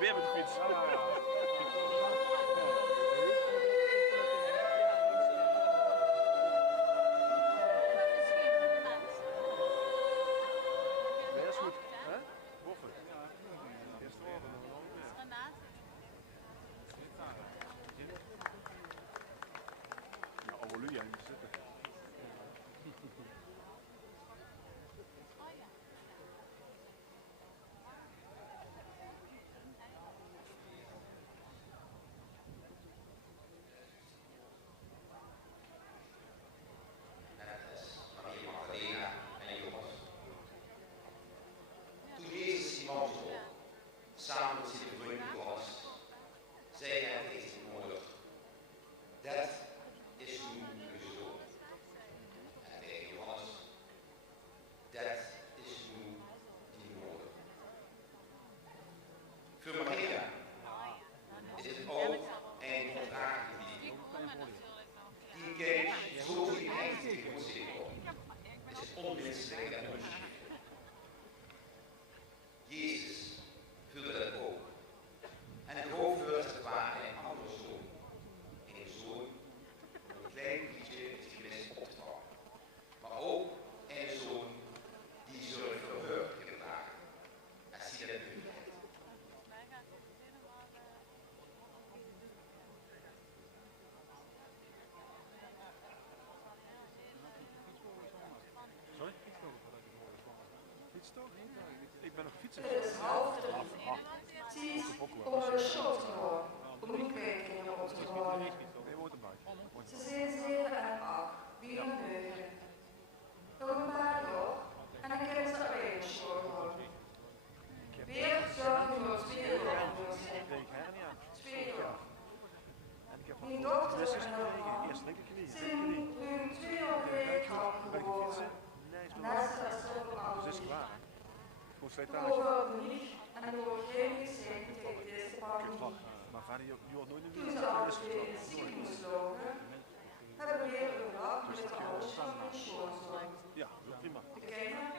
Weer met de fiets. Weer is goed, hè? Boffen. Eerst worden. Nou, over jullie heen zitten. Net als Maria Magdalena en Johannes. Toen Jezus Simon zo samen met zijn vrienden was, zei hij tegen zijn moeder: dat is nu uw zoon. En tegen Johannes: dat is nu die moeder. Voor Maria is het ook een ondraaglijk lied. Die keek zo zijn eigen tegemoet is het onmenselijk en ongeschikt. Jezus vulde dat ook. En geloof als het ware een andere zoon. Een zoon om een klein liedje het gemis op te bouwen. Maar ook een zoon die zullen verheugd gedragen. Als hij dat nu heeft. Sorry? Fietstoog? Ik ben nog fietser. Het is half drie. Het is om een show te houden, om een kwijting op te houden. Nee, motorbike. Ze zijn 7 en 8, wie een neugen. Nog een paar jaar en dan kunnen ze alleen een show houden. Weer zorgen voor het speeljaar voor zijn. Nee, ik ga er niet aan. Speeljaar. En ik heb Mijn dochter lessen en gekregen. haar Eerst linkerknie. zijn ruim 2 jaar geleden Ben ik geboren. fietsen? Nee, is Naast wel dat ze ook Dus is al klaar. Gewoon slijtage. over niet en door geen gezin tegen deze pandemie. Maar vader, je hoort nooit Toen een ze alle twee in het ziekenhuis lopen, hebben we weer gehad met de ouders van de insuranzorg. Ja, dat is prima. De kinderen,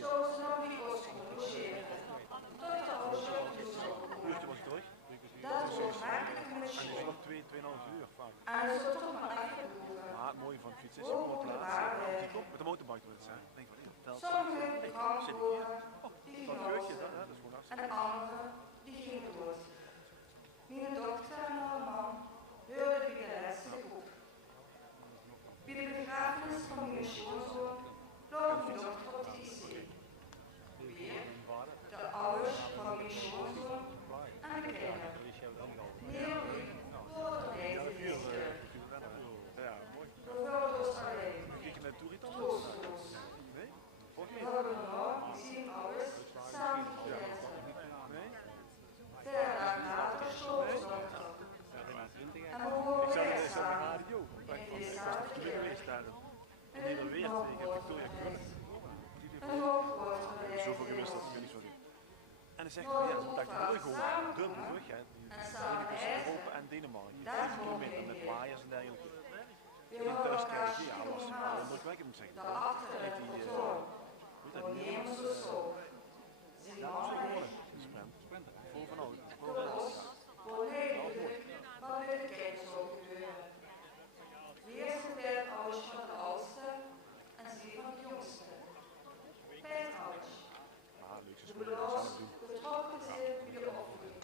zoals ze nog niet was geproduceerd, tot de ouders op de zorg. Een uurtje was ik terug. Dat is onmakkelijk met En die is school. nog 2,5 uur vaak. En ze toch maar afgebogen. Maar het mooie van het fietsen is je gewoon plaatsen. Met de motorbike wil het zijn. Denk wat ik dat Sommige krankboeren, die dat gingen geurtje, over. dat is gewoon En hartstikke. anderen, die gingen dood. Mijn dochter en haar man hoorden bij de laatste groep. Bij de begrafenis van mijn schoonzoon lag mijn dochter op de IC. Weer de ouders van mijn schoonzoon en de kinderen. Heel week worden deze gestuurd. Ja, mooi. Bijvoorbeeld alleen. Kijk je naar Toeriton? Troosteloos. Nee? We hebben nog zien ouders samen gegeten. Nee? Verder later schoolzorg. En we horen Ik zag het weer op de samen. radio. In Ik dezelfde was toen geweest daar. In Nederweert tegen Victoria Kunnen. Een hoog wordt Zoveel gemist dat ik niet zo doen. En dan zegt hij, ja, dat is mooi gewoon. De brug, hè. Tussen Europa en Denemarken. 5 kilometer met waaiers en dergelijke. In thuis krijgen, ja, was indrukwekkend moet ik zeggen. daarachter Heeft het hij, patroon. hoe dat Van niet? hemelse zorg. Zijn mannen Sprinter. Vol van oud. los, volledig, maar met de kind zou gebeuren. Weer zijn ouders van de oudste en zij van de jongste. 5 ouders. Ja, leuk De zo belast betrokken zijn bij de opvoeding.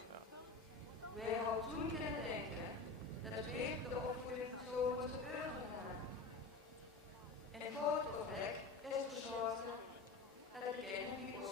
Wij hadden toen kunnen denken dat wij de opvoeding zo moeten gebeuren gaan. In groot overleg is besloten dat de kinderen die op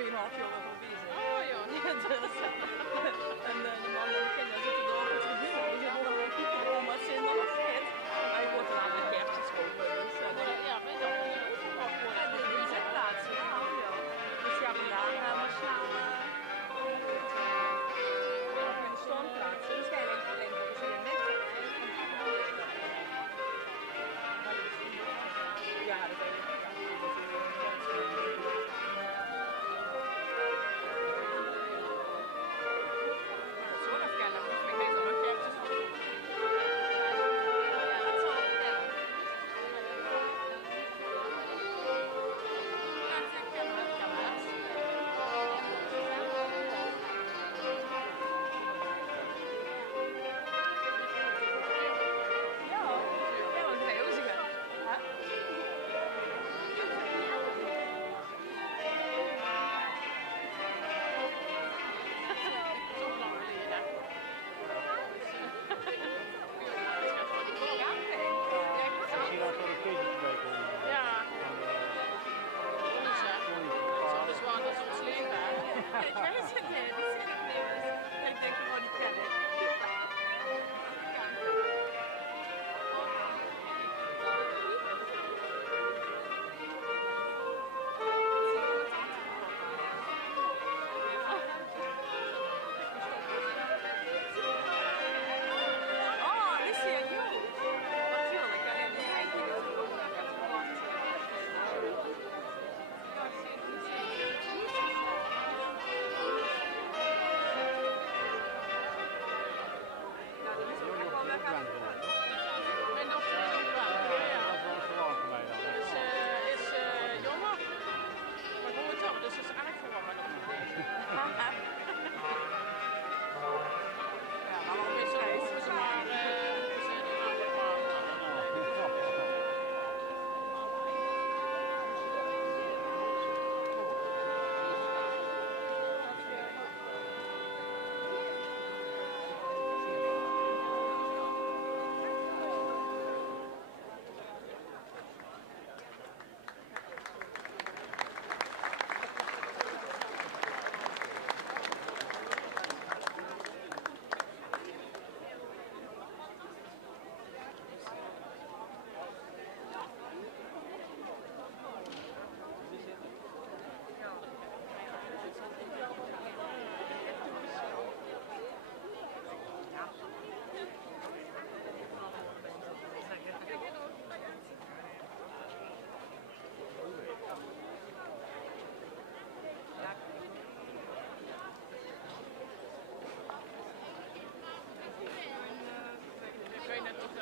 2,5 jaar voorbij zijn. Oh ja. Dus, en de man en de kinderen zitten daar op het tribune. Die zitten allemaal kijken om wat ze in de lucht zit. Hij wordt dan aan de kerstjes kopen. Dus, Ja, weet je wel. en die zitplaatsen, ja. Dus ja, vandaag gaan we snel in de standplaatsen. Dus ga je even alleen voor de zin net. Ja, dat weet ik.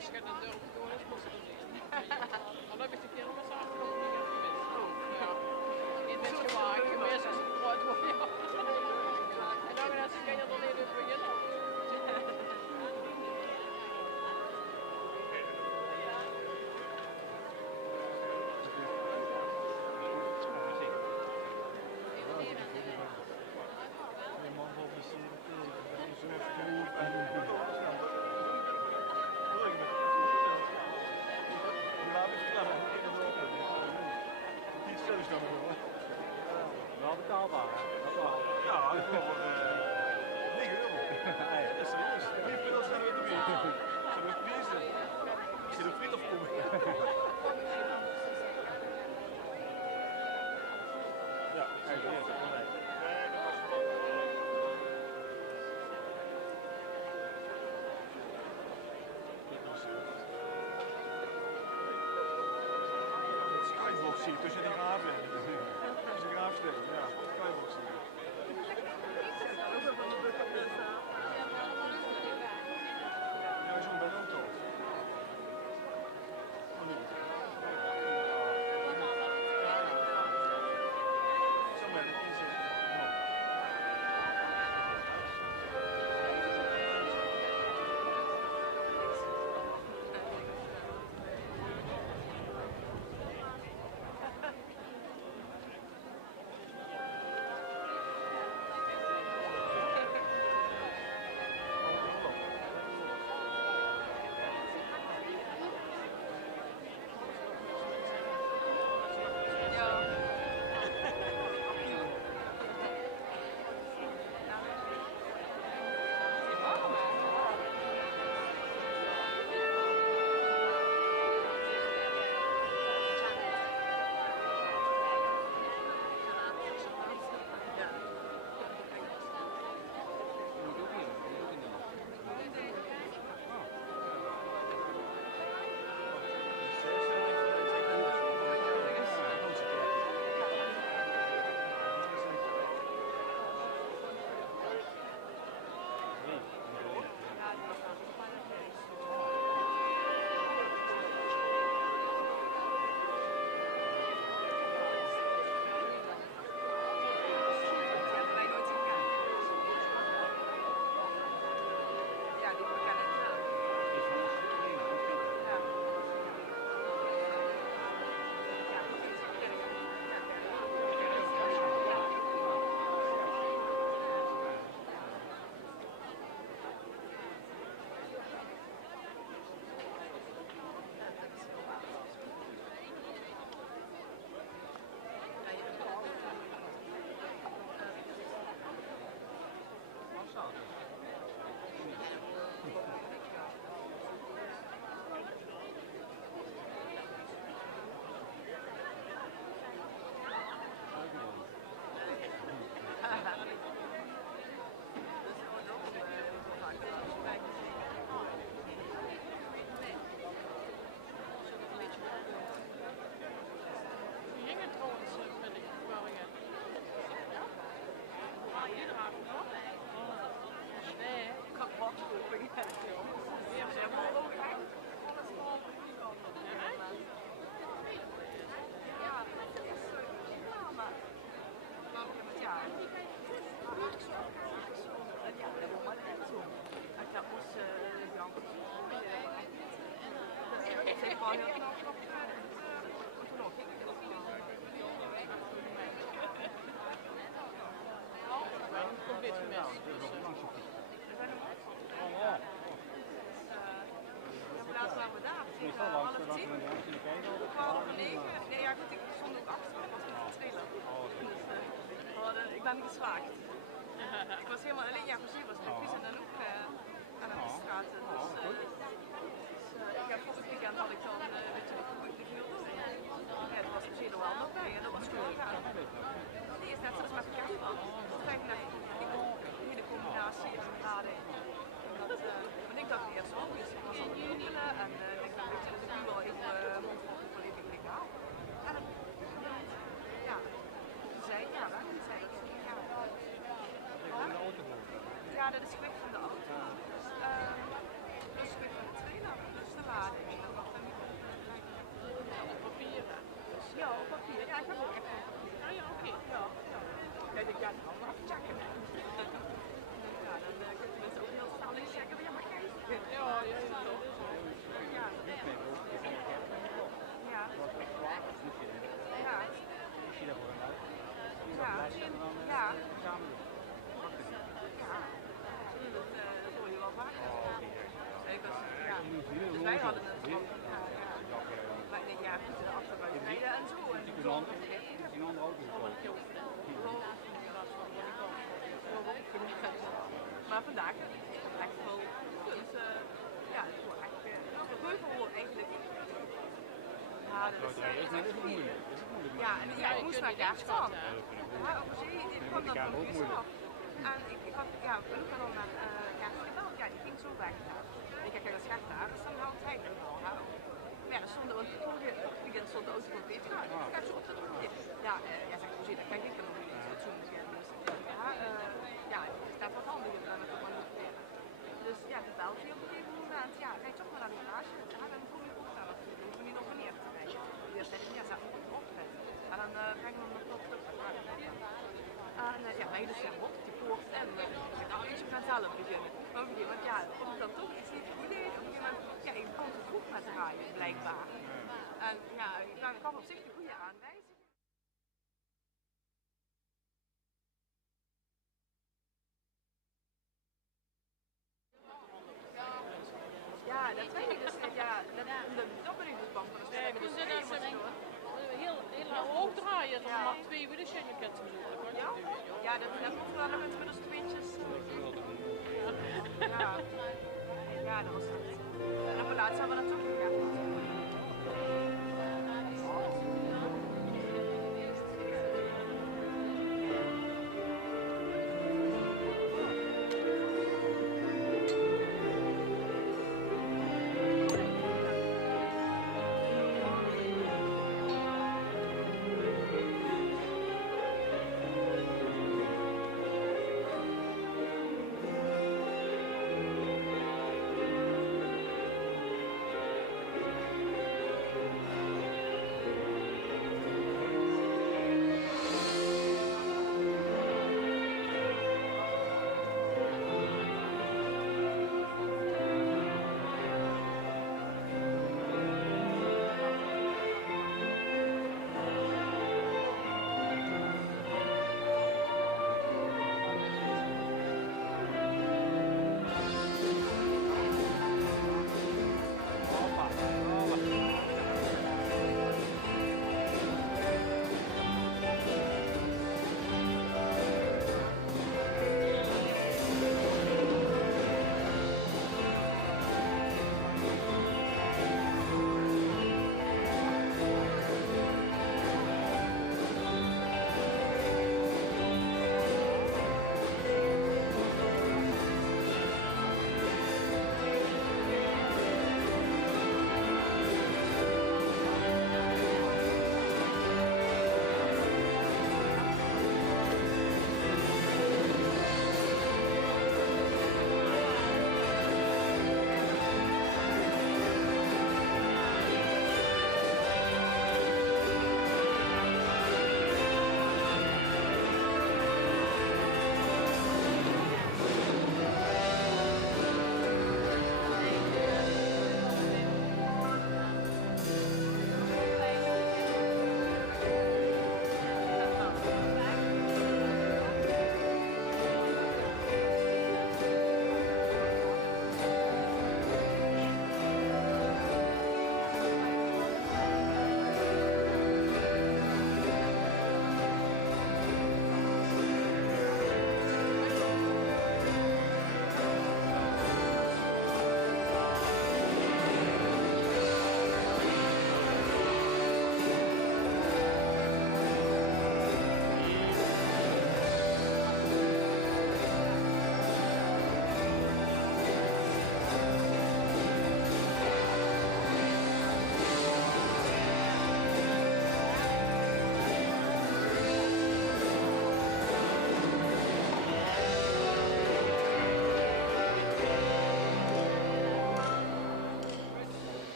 Als je de deur op door is, moet je dat doen. Maar dan heb ik de keer met z'n afgelopen niet geweest. Ja. Niet met gemaakt, geweest als het groot wordt. En dan gaan ze kijken dan even beginnen. afkoping. Ja, ze hebben ook echt alles behalve goede op dit moment. Ja, dat is maar ja, ja, dat wordt maar net zo. Dat was Jan. Ik zeg wel heel knap op toen nog ging ik ook wel. Komt dit gemest. Laatst waren we daar. Half 10. Kwart over 9. Nee, ja goed, ik stond ook achter. Ik was met de trailer. Dus ik ben niet geslaagd. Ik was helemaal alleen. Ja, precies. Was met Chris en Anouk aan het straten. Dus ik heb volgend weekend had ik dan natuurlijk goed de veel doen. Ja, dat was misschien nog wel nog bij en dat was goed gegaan. Die is net zoals met de kerstman. Dat krijg je net een hele combinatie in een lading. Want ik dacht eerst ook, dus ik was aan het googelen en ik dacht, weet je, dus ik nu wel even volledig legaal. En dan, ja, die zei, ja, die zei, ja, dat is gewicht van de auto. Plus gewicht van de trailer, dus de lading. Dat mag dan niet op. Op papier. Ja, op papier. Ja, ik heb ook echt van papier. Ah ja, oké. Ja, ja. Ik denk, ja, dan mag ik checken. Ja, dan kunnen mensen ook heel snel eens checken, ja, maar kijk. Ja, ja, ja. Ja. Ja. Ja. Ja. Ja. Ja, dat hoor je wel vaker. Ja. Dus wij hadden het van, wij denken, ja, goed de achteruit rijden en zo. En die klant in andere auto. Maar vandaag echt wel goed. Ja, het is gewoon echt Heuvel eigenlijk. Ja, dat is moeilijk. Ja, en ja, ik moest naar Kaapstad. Ja, op zee, ik kwam dan van Friesland. En ik had, ja, ik had al naar Kaapstad gebeld. Ja, die ging zo weg. Ik kijk, dat gaat daar, dus dan houdt hij het wel. Maar ja, er stond, want vorige weekend stond de auto van Petra. Ik heb zo op dat hoekje. Ja, jij zegt, hoe zit dat? Kijk, ik kan nog niet iets wat zo'n scherm is. Ja, het staat wat handiger dan het op mijn hoofd. Dus ja, toen belde hij op een gegeven moment. Ja, rijd toch maar naar de garage. Ja, dan kom je ook naar dat toe. Dan hoef je niet nog meer te rijden. Die zegt, ja, zet hem op opzetten. En dan brengen we hem nog terug naar de en ja, wij dus ja, op die poort en ik zeg, nou, je gaat zelf beginnen. Maar op een gegeven moment, ja, om dan toch iets niet goed deed, op een gegeven moment, ja, ik kon te vroeg met rijden, blijkbaar. En ja, nou, ik had op zich de goede aanwijzing. Ja, dat weet ik dus, ja, dat ben ik dus bang voor. Nee, ik vind dat heel hoog draaien, dan mag 2 wielersjengekens natuurlijk. Ja? Ja, dat moet wel nog eens met de tweetjes. Ja. Ja, dat was het. En op het laatst hebben we dat toch gegaan.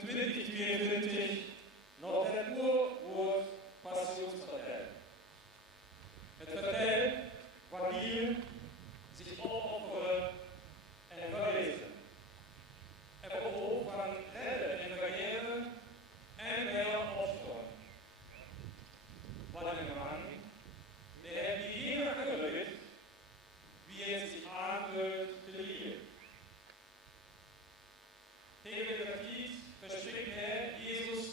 2022 nog het oerwoord passionsvertel. Het vertel waar dieren zich opofferen en verwezen. Er behoort van redden en vergeven en weer opstaan. Wat een man, die heeft die hier geleerd, wie het zich aandoet te liefden. Tegen de tijd verspreekt hij Jezus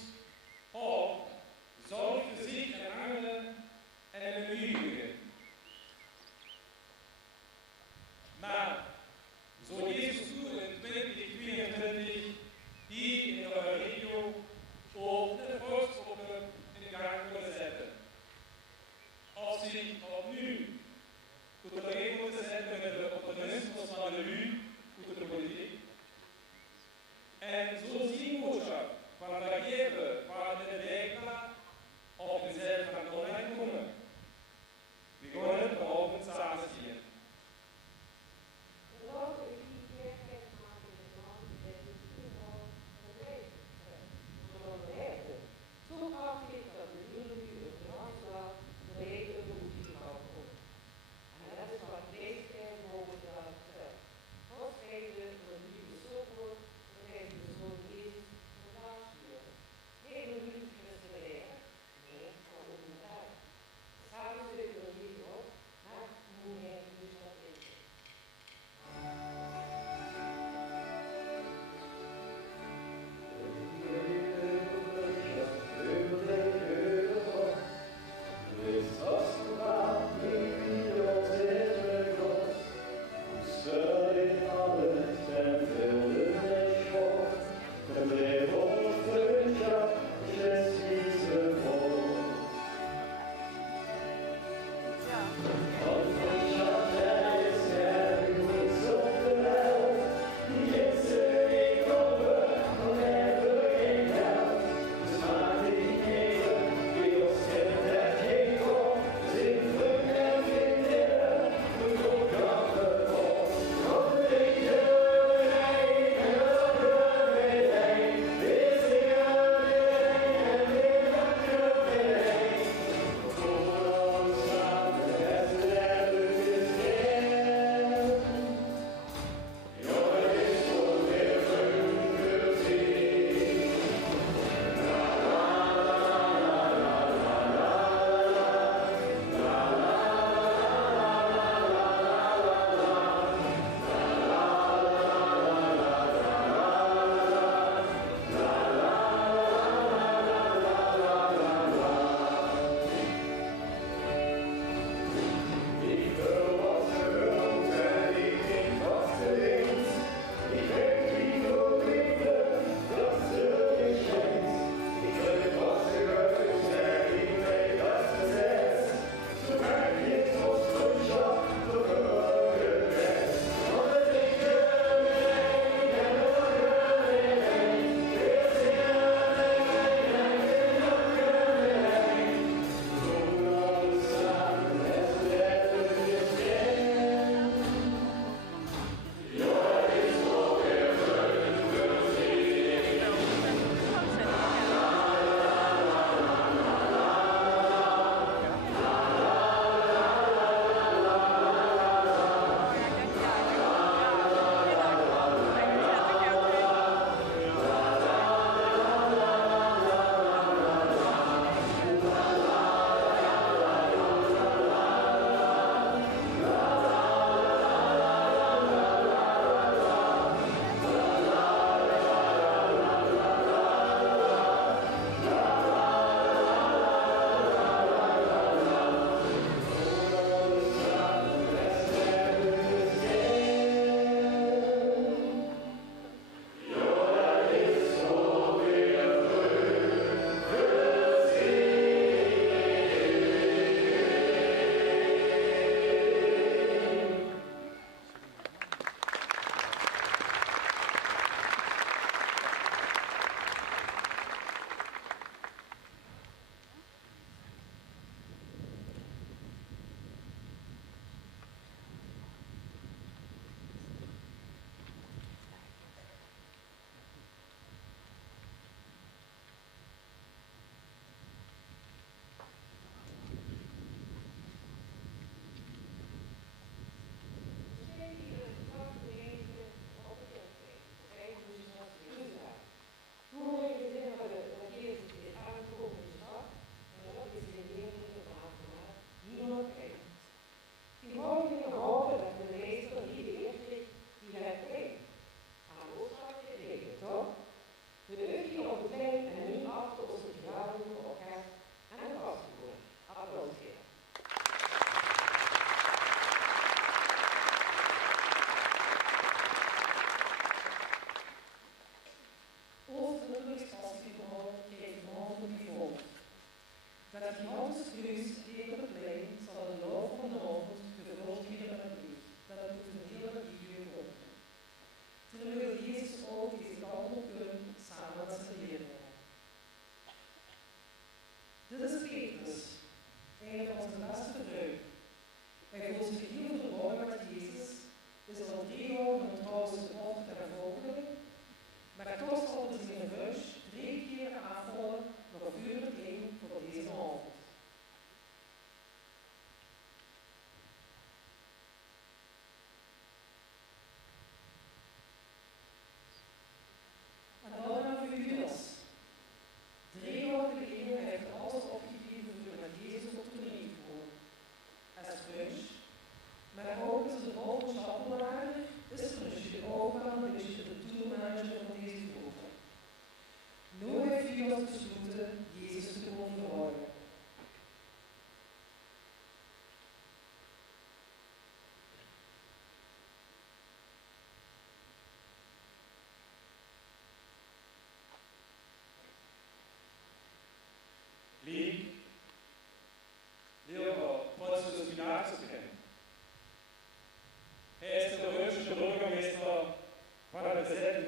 op, zorg voor zich en anderen en de bemoedigingen,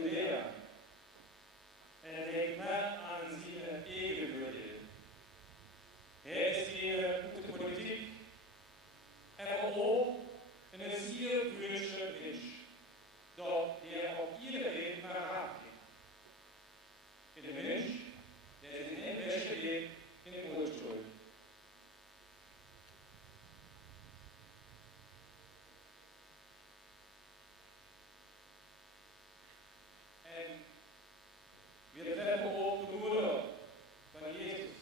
Lehrer. Denkt mal an seine Ehewürde. Ist die gute Politik, aber auch eine sehr wünschte Mensch, doch der auf ihre Welt parat geht. Der Mensch, der sich in welcher Weg in Unschuld. Wir treffen auch die Mutter von Jesus,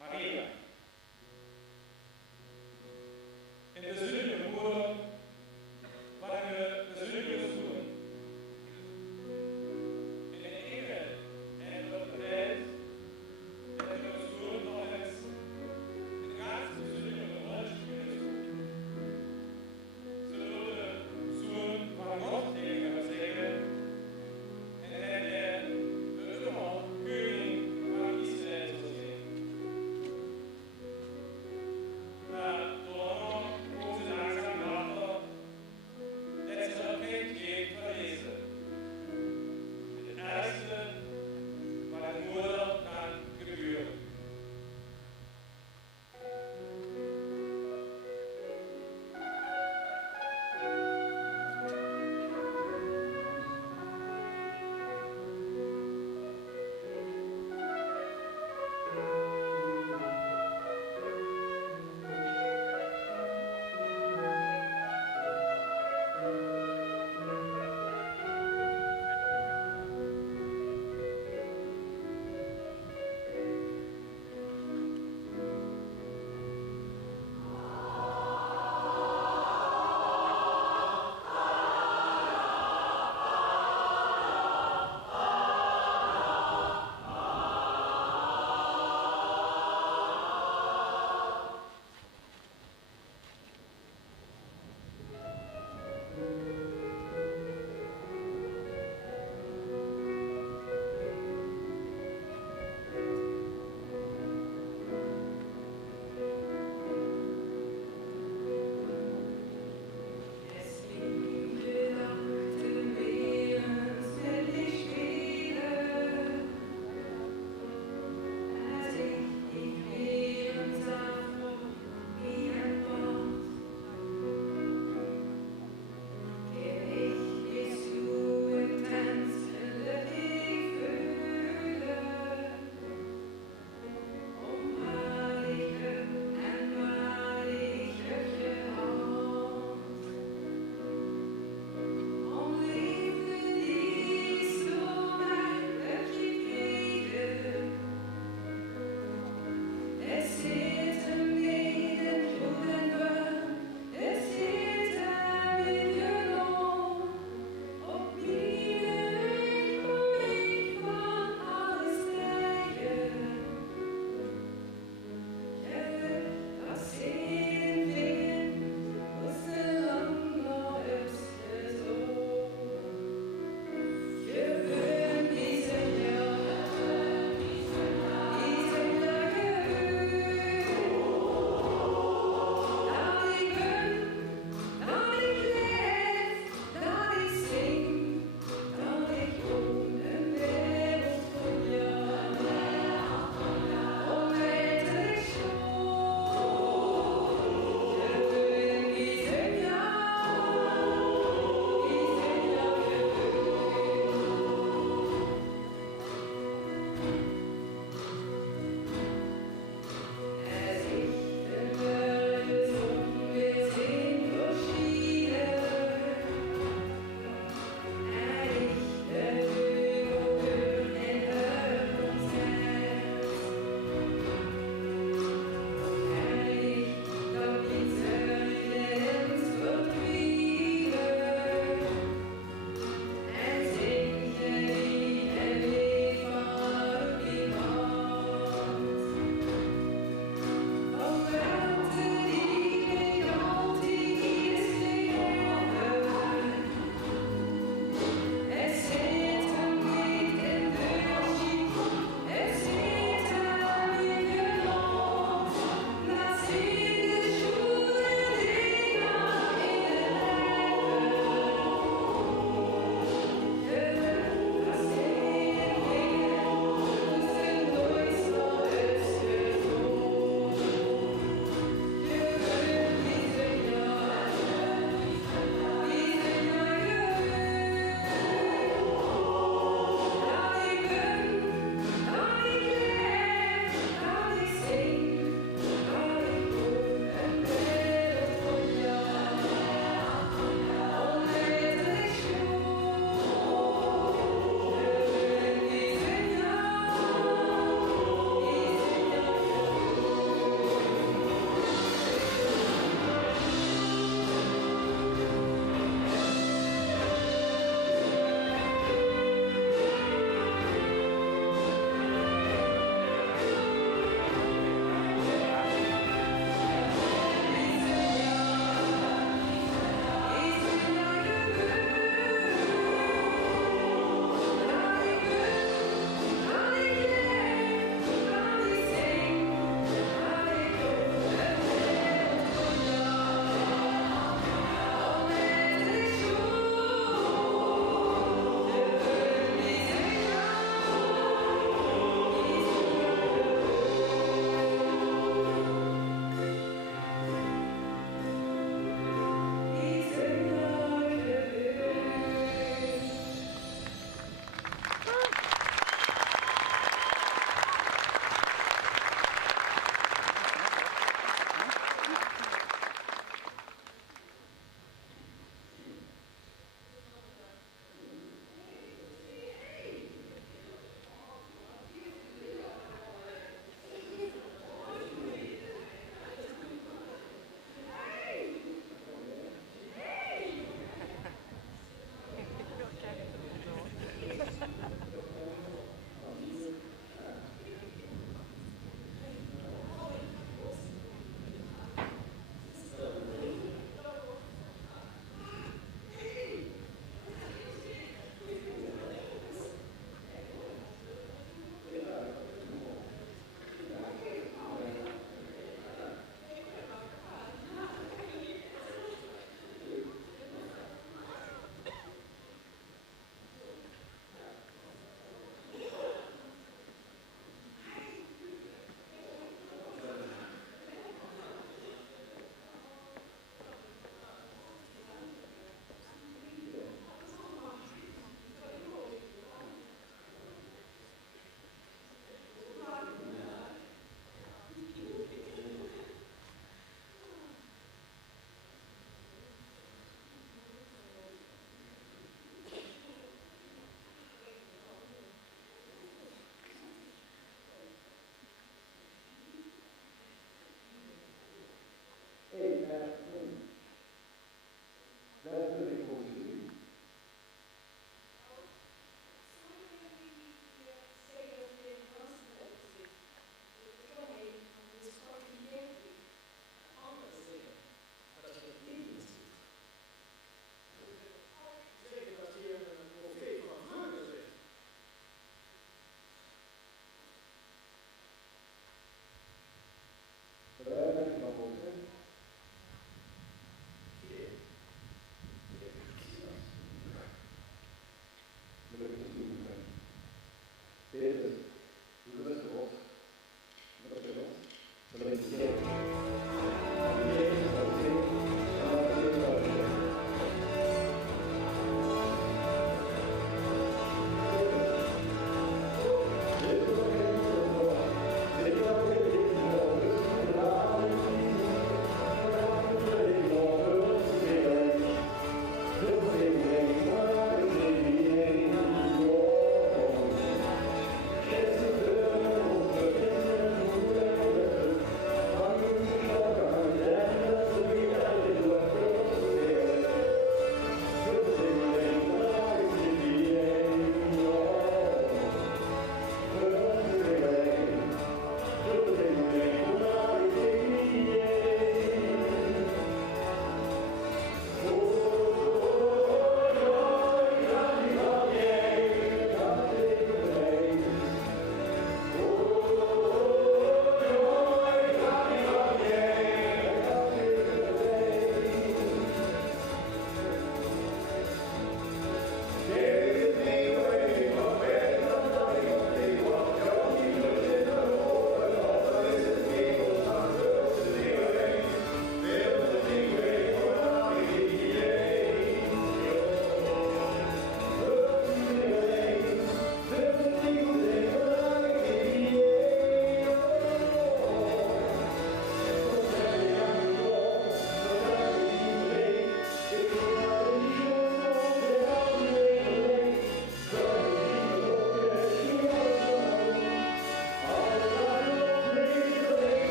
Maria. In der persönlichen Mutter war eine persönliche Sohn. In der Engel, in der Welt, der Sohn noch als eine ganz persönliche Rolle spielt. So der Sohn war noch länger segnen.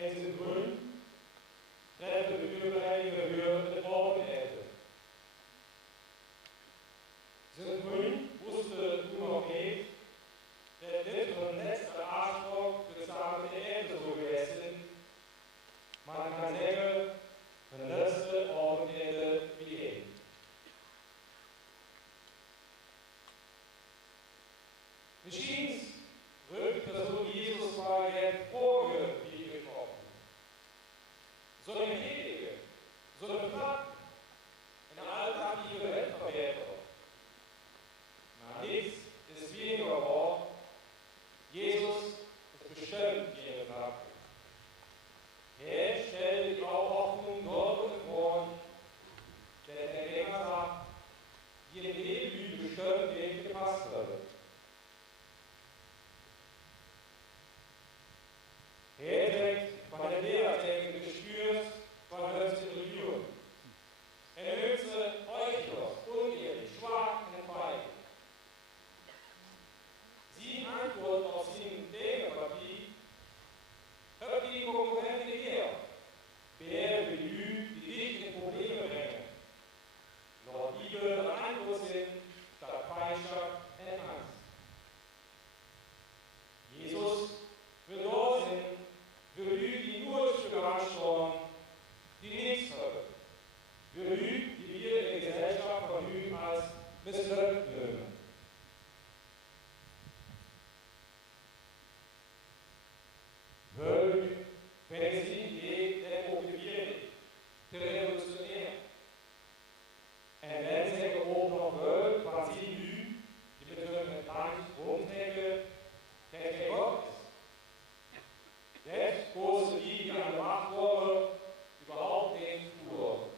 en zijn groen treffen de voorbereidingen voor het morgeneten. Zijn groen wusste toen nog niet dat dit hun letzte aanspraak für samen de Erde zou geweest. Man kann zeggen, een letzte Morgenete wie één. Misschien wird die Person Jesus mal jetzt vorgewiesen gekommen. So eine Heilige, so eine Platte, eine alltagliche Weltverbesserung. Na, nichts ist weniger wahr. Jesus ist bestimmt jene Platte. Er stellt die Hoffnung dort vor, der Gänger sagt, jene Leben bestimmt wem gepasst wird. Er trägt von der Lehrerträge gespürt von höchster Religion. Er nütze euchlos, unehrlich, schwach und feig. Sie antworten auf seine Demokratie, hört die Konkurrenten her. Wer will die dich in Probleme bringen? Nur Liebe und Antwort sind, statt Feindschaft und Angst. Jesus will dort sein, für Lügen, die nur Stücke anschauen, die nichts haben. Für Lügen, die wir in der Gesellschaft von Lügen als missglückt nehmen. Wölk, wenn es ihnen geht, der motiviert, der revolutionär. Und wenn sie auch noch Wölk, was sie Lügen, die mit ihren Angst rumträgen, der Gott ist. Selbst große Liebe an Machtwoche überhaupt nicht vor.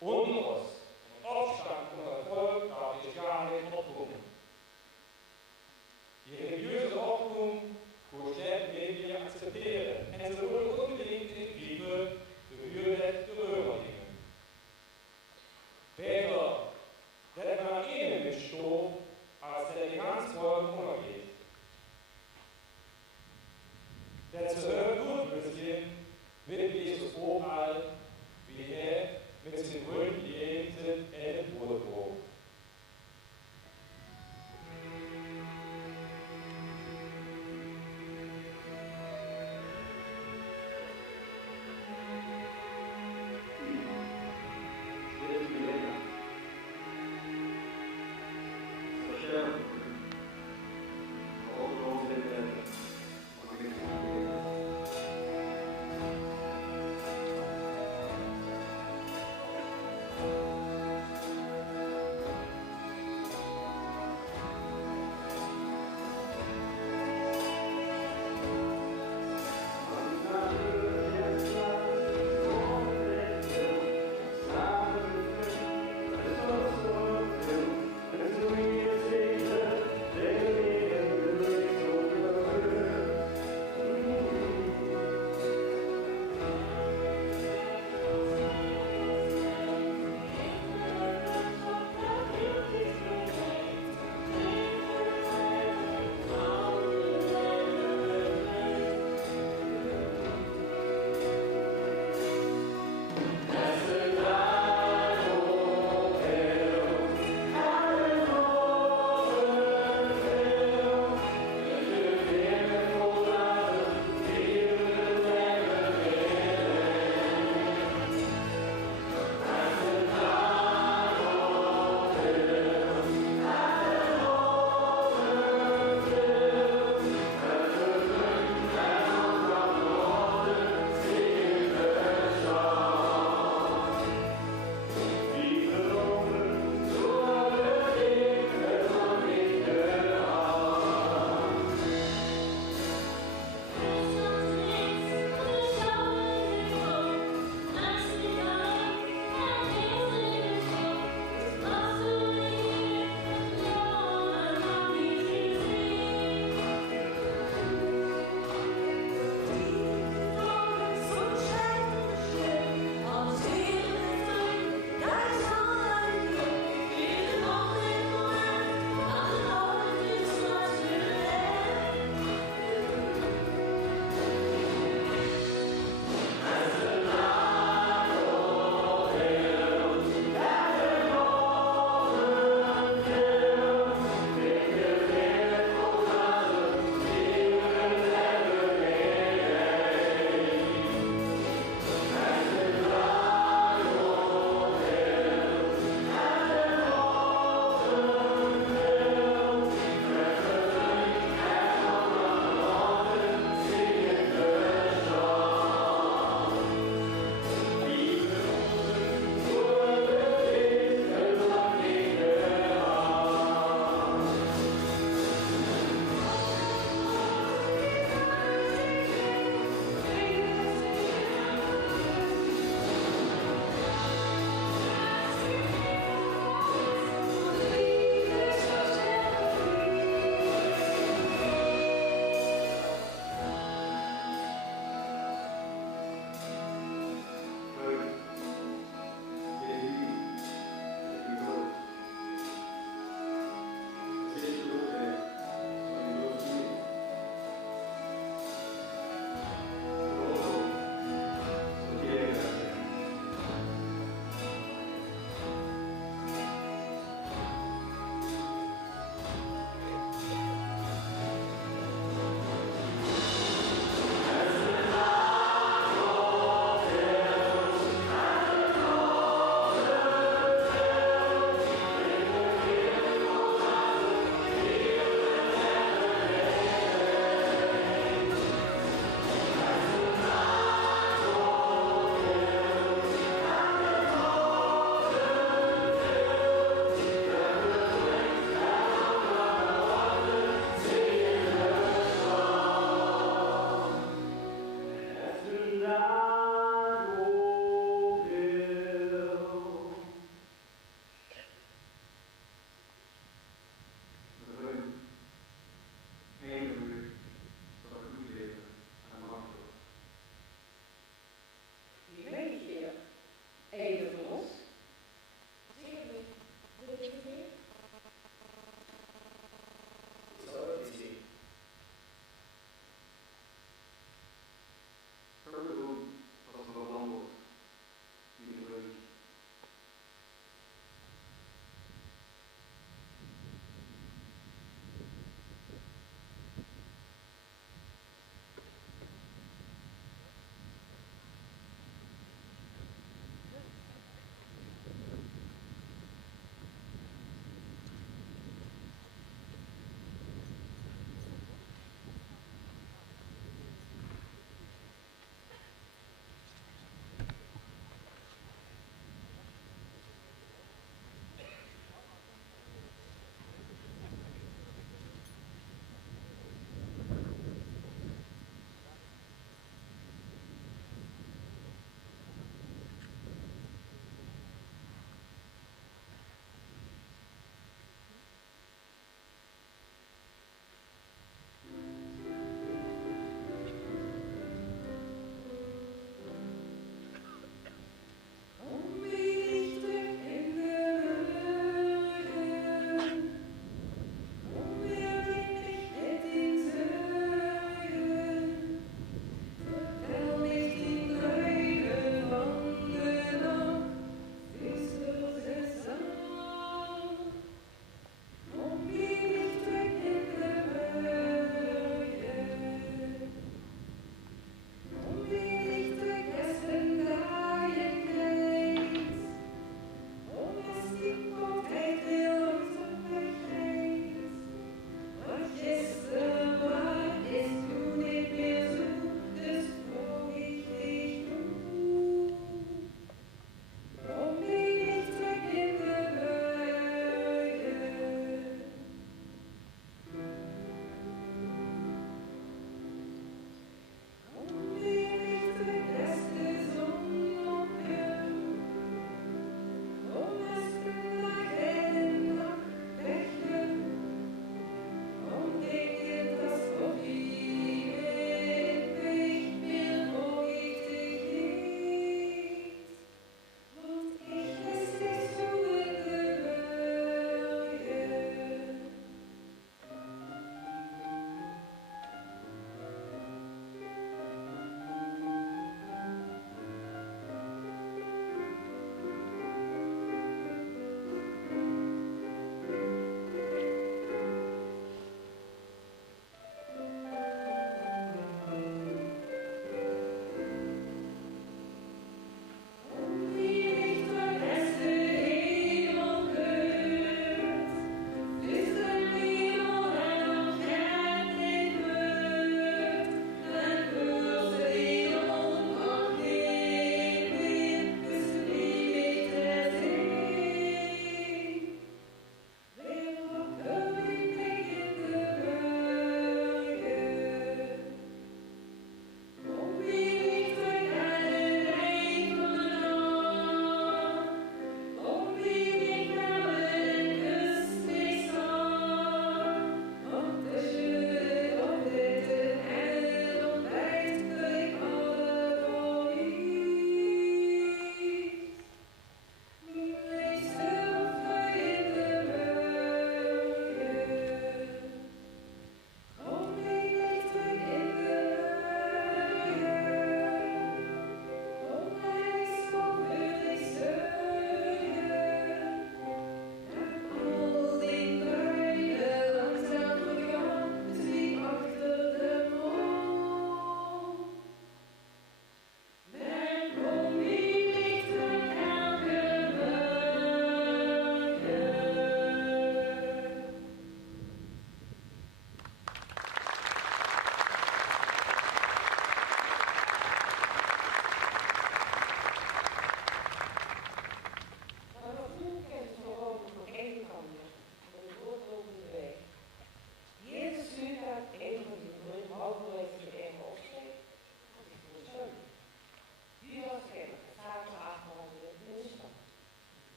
Unlust und Aufstand und Erfolg darf ich gar nicht opfern. Die religiöse Ordnung, wo Städten wir akzeptieren, und sie wohl unbedingt in Liebe für das Römerlinge. Besser, dass man ihnen nicht stoß, als der die ganz Volk untergeht. Der zu hören Gutwürstchen wird Jesus obenall, wie er mit seinen grünen Diäten in Brotbrot. Thank you.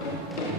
Thank you.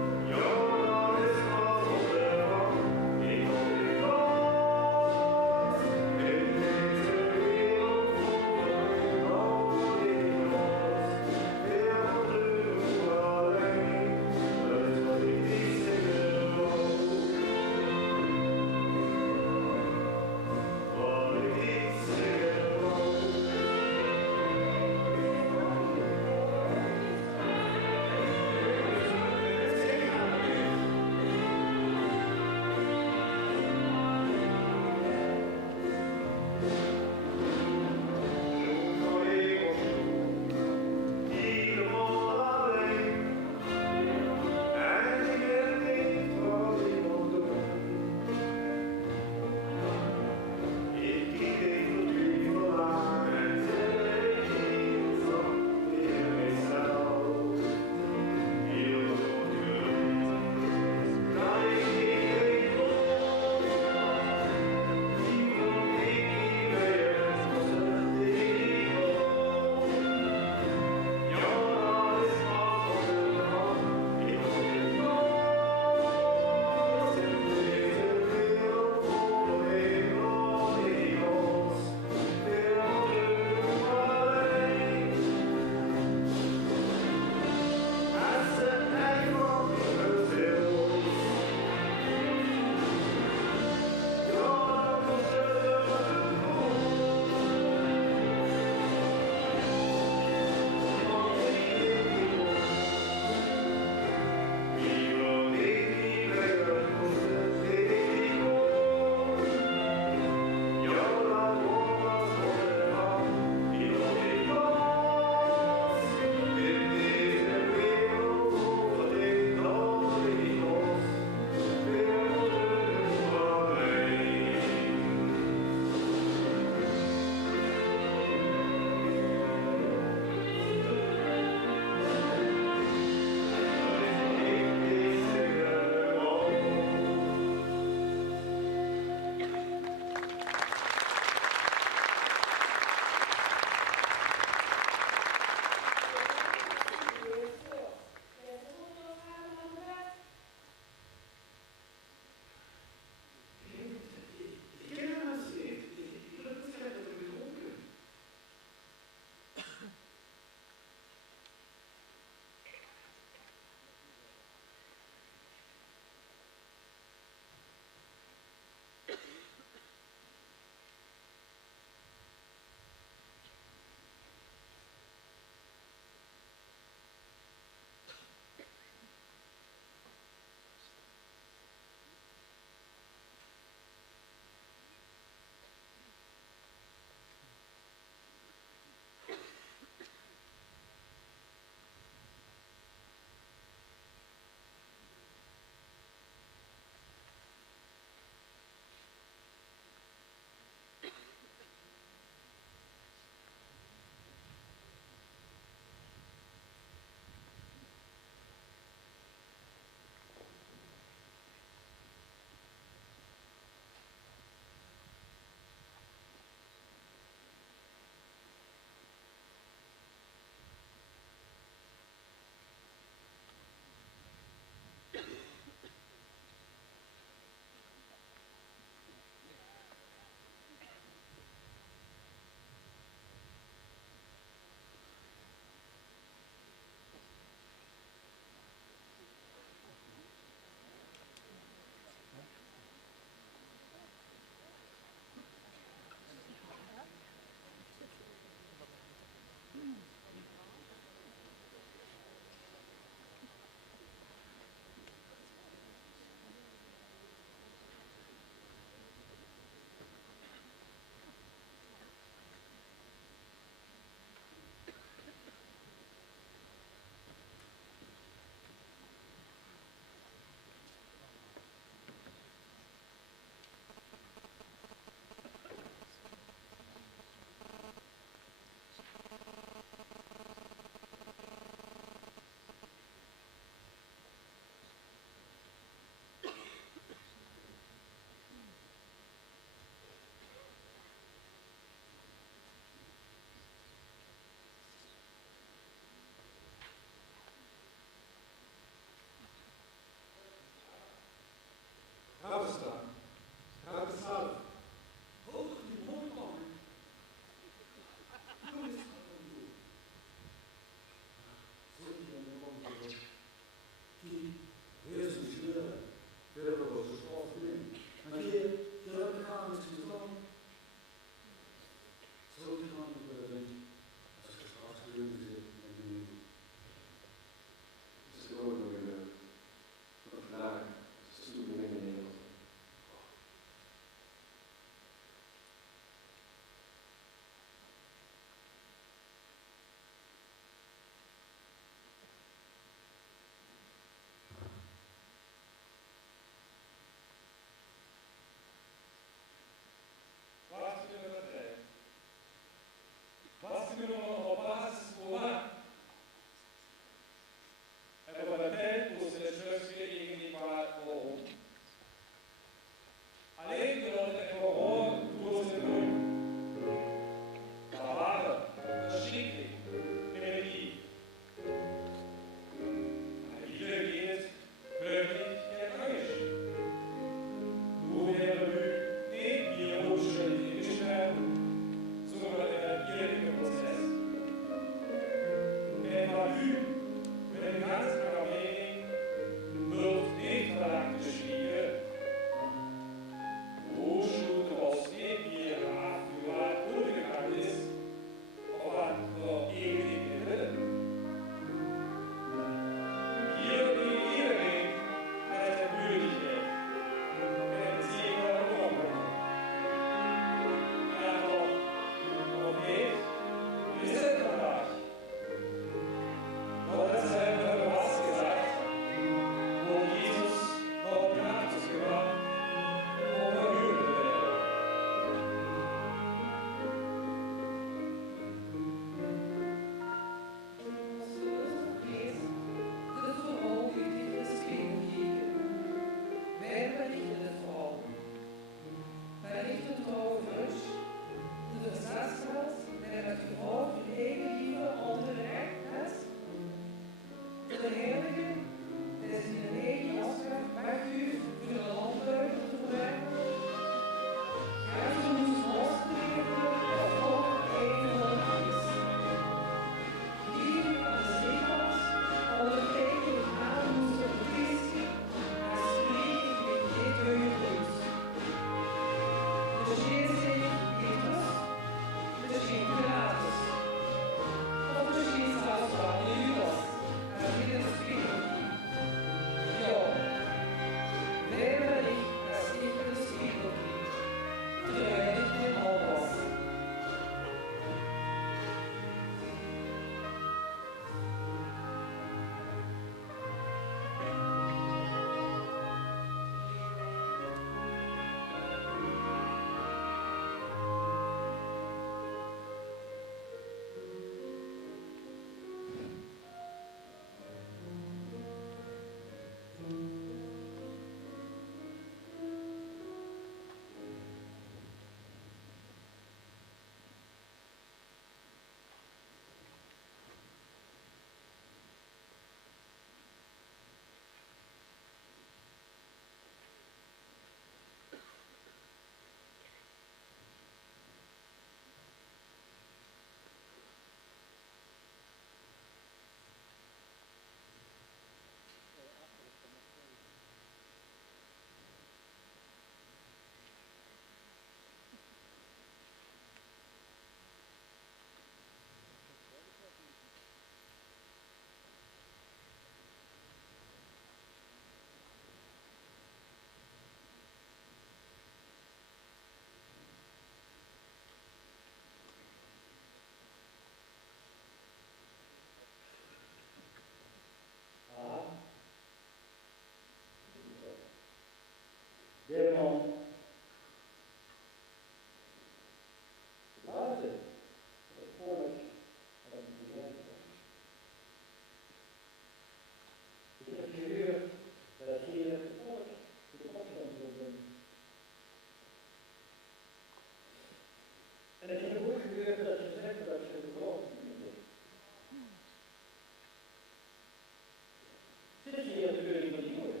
hier de koning van die moeder.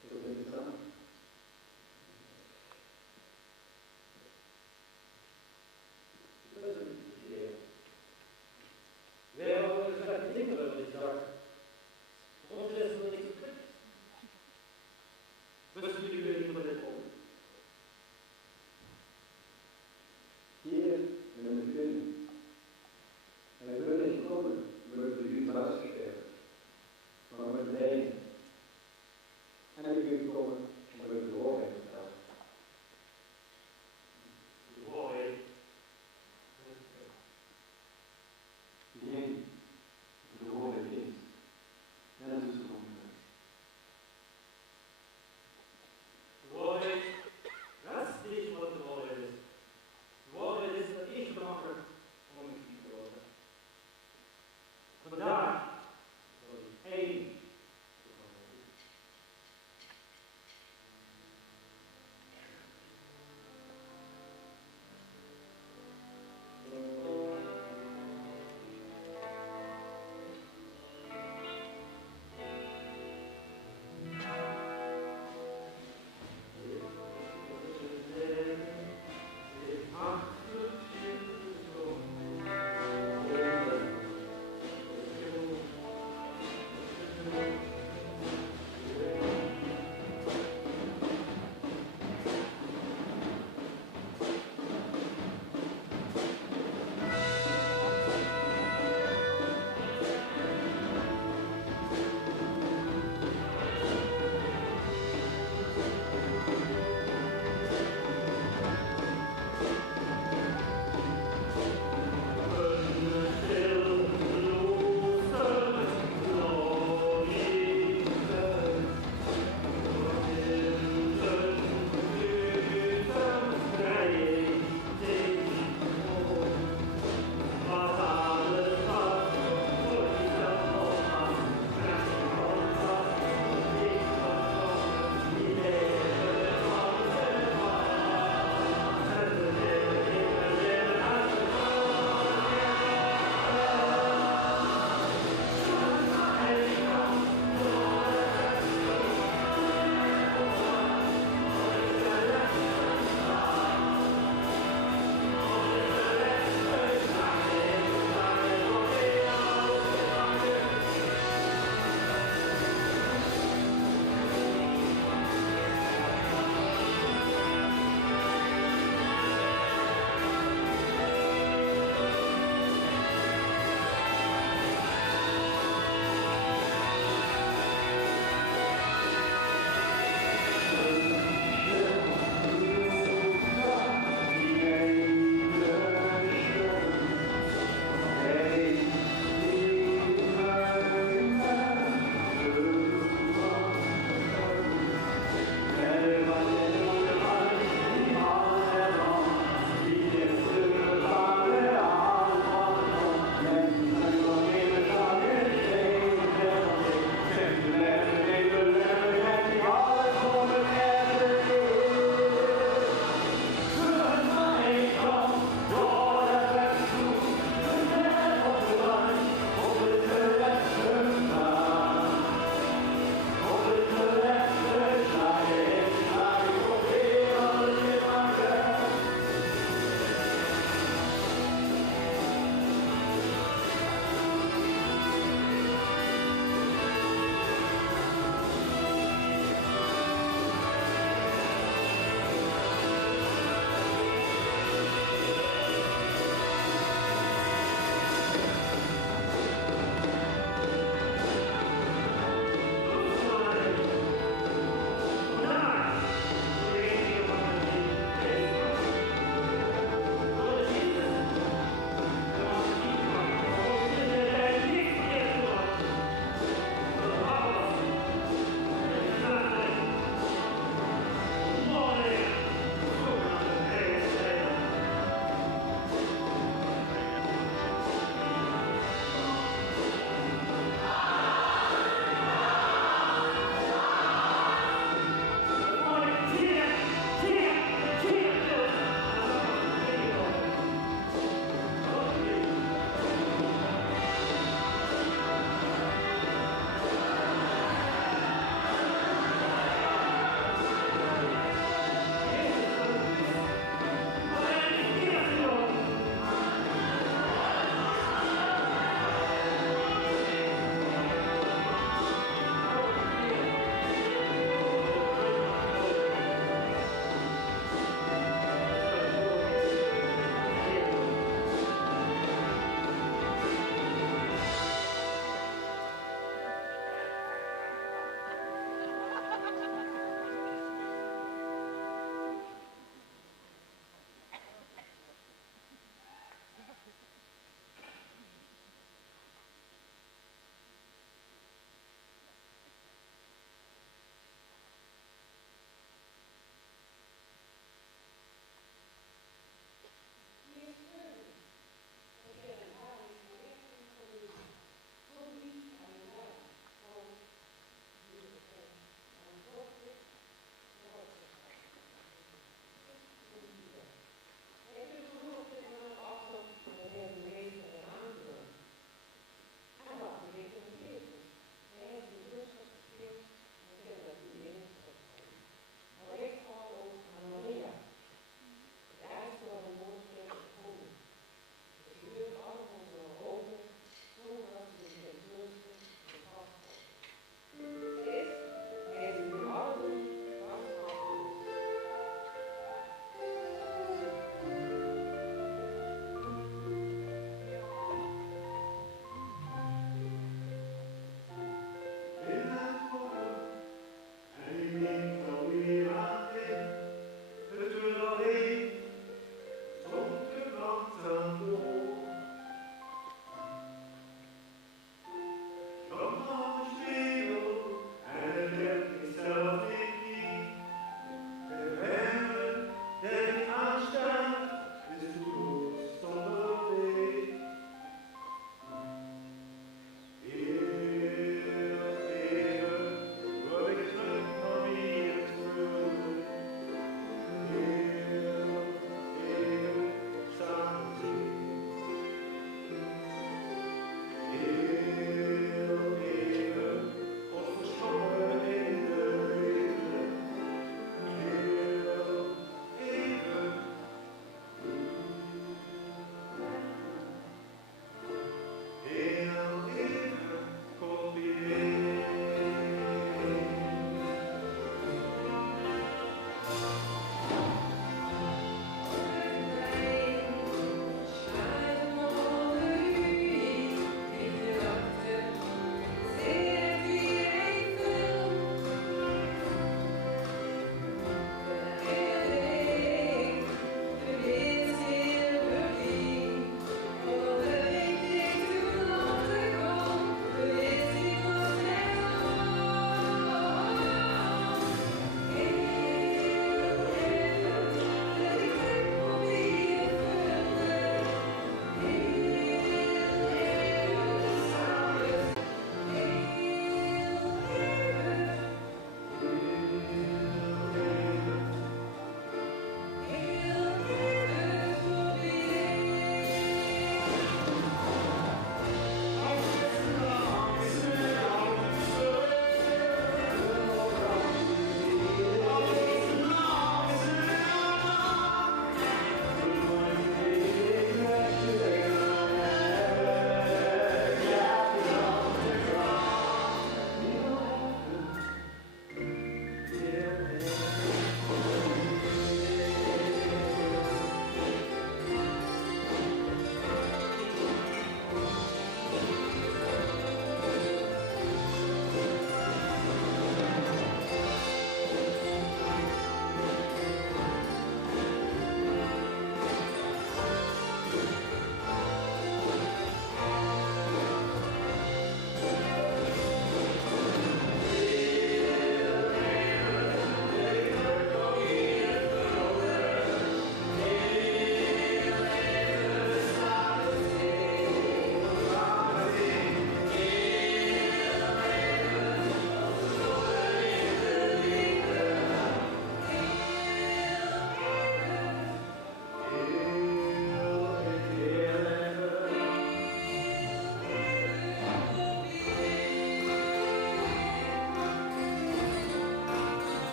Dat is interessant. Wij hadden gezegd dingen over die zaak. Ons is nog niet gekund. Wisten jullie weer niet van dit om? Hier in de koning. En we kunnen niet komen, we hebben de juist gekregen.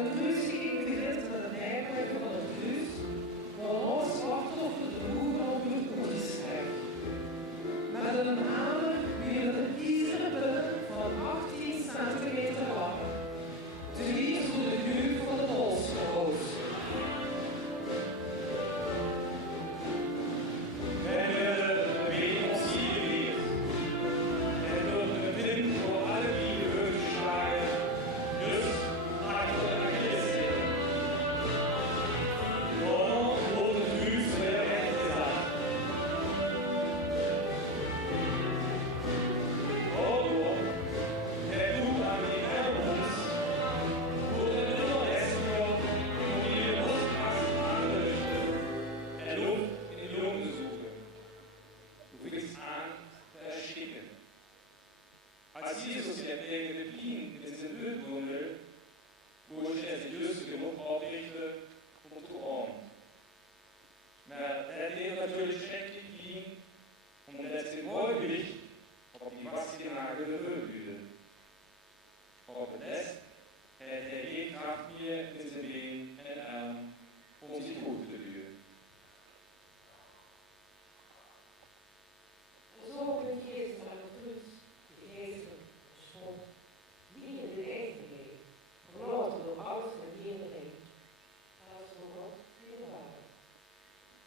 een kruising gedeeld met een eigenheid van het kruis, waar ons slachtoffer de hoer op hun koers schrijft. Met een hamer weer een iedere punt van 18 centimeter lang. Drie voor de huur van de polsgehoos. Als Jesus in der Berge geblieben in diesem Öltunnel, wurde er sich just genug aufrichtet, um zu ordnen. Maar er leert natürlich schrecklich liegen, omdat ze moeilijk op die vastgenagelde Ölbühne. Op het nest heeft hij geen kracht meer in zijn been en arm om zich goed te duwen. Zo bent Jezus aan de kruis gegeven, geschonden, wie in de eigenheid, verloren door alles en iedereen, als voor God geen waarde.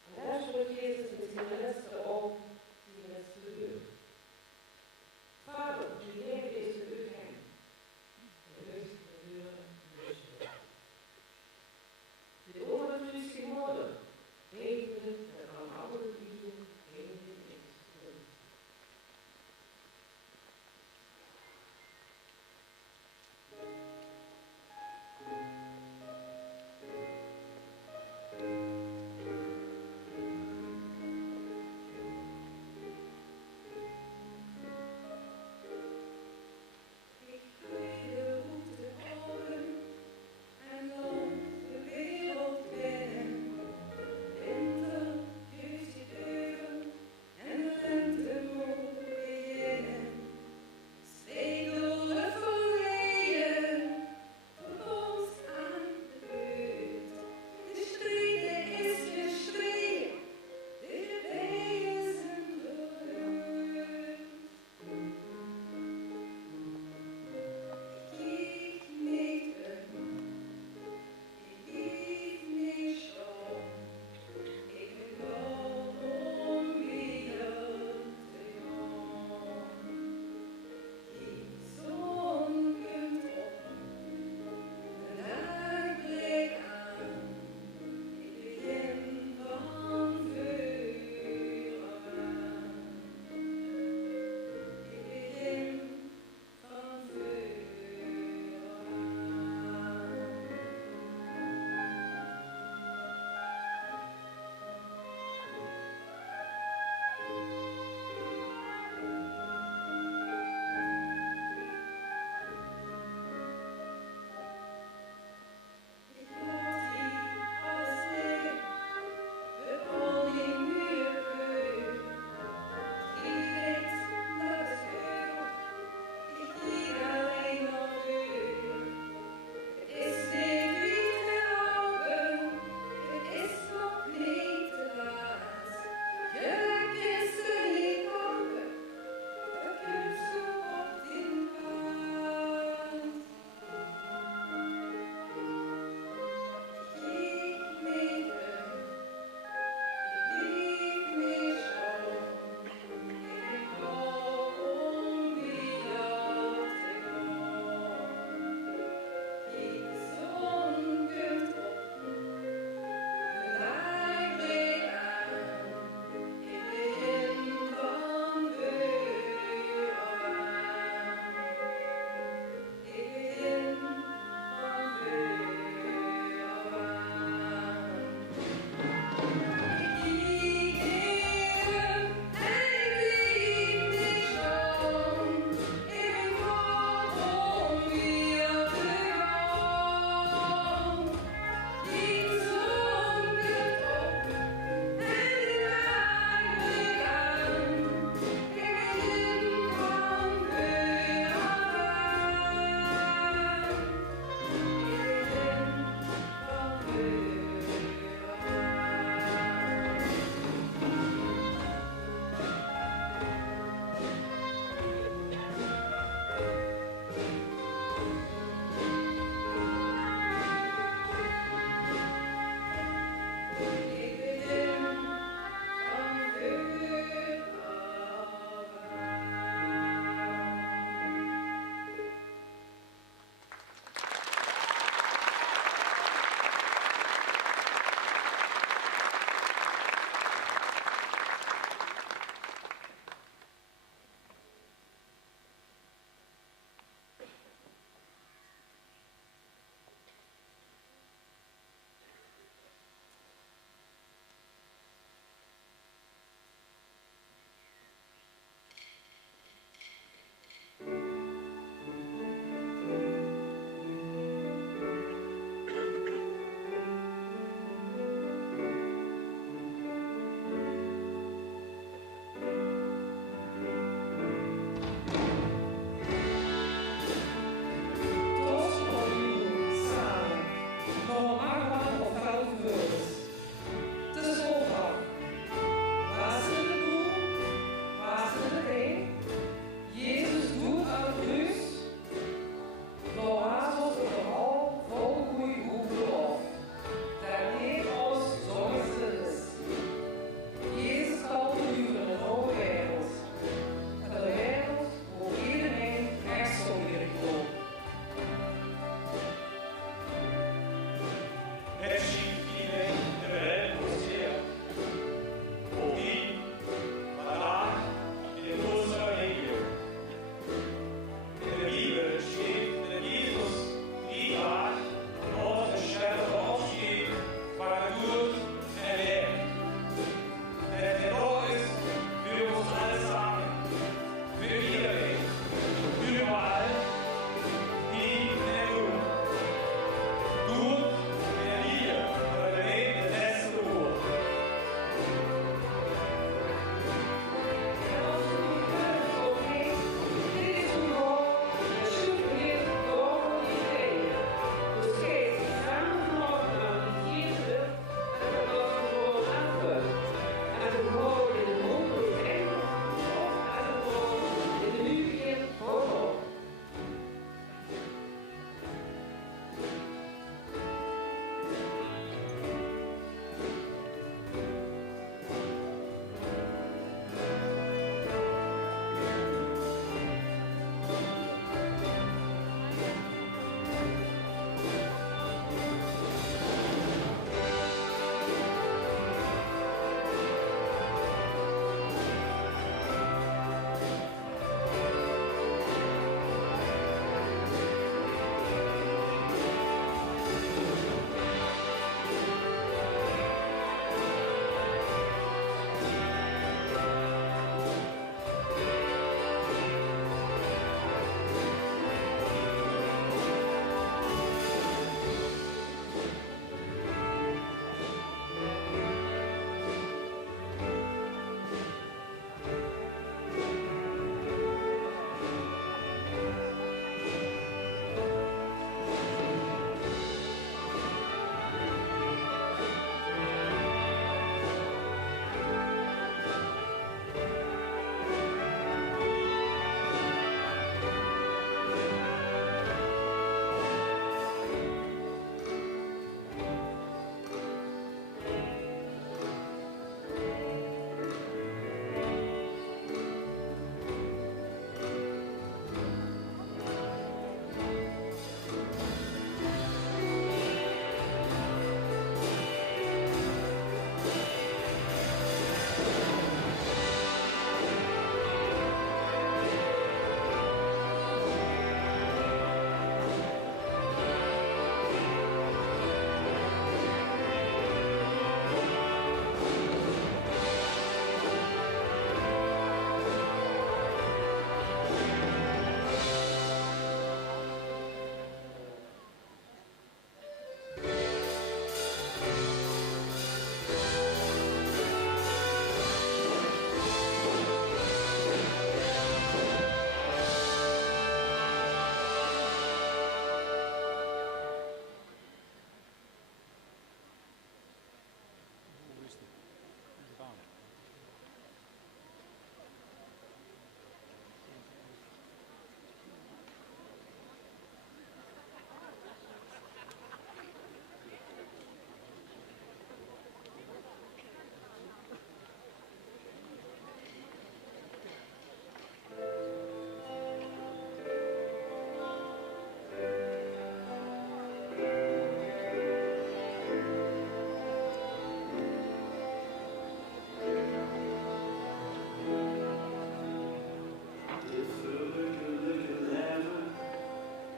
En daar wordt Jezus met zijn laatste ogen die laatste deur. Vader, die leven is de uw heim. De lucht, de deuren, de oren. De overkruis geworden,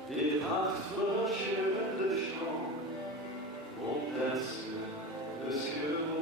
des prachtvolle de chant, on perce le ciel.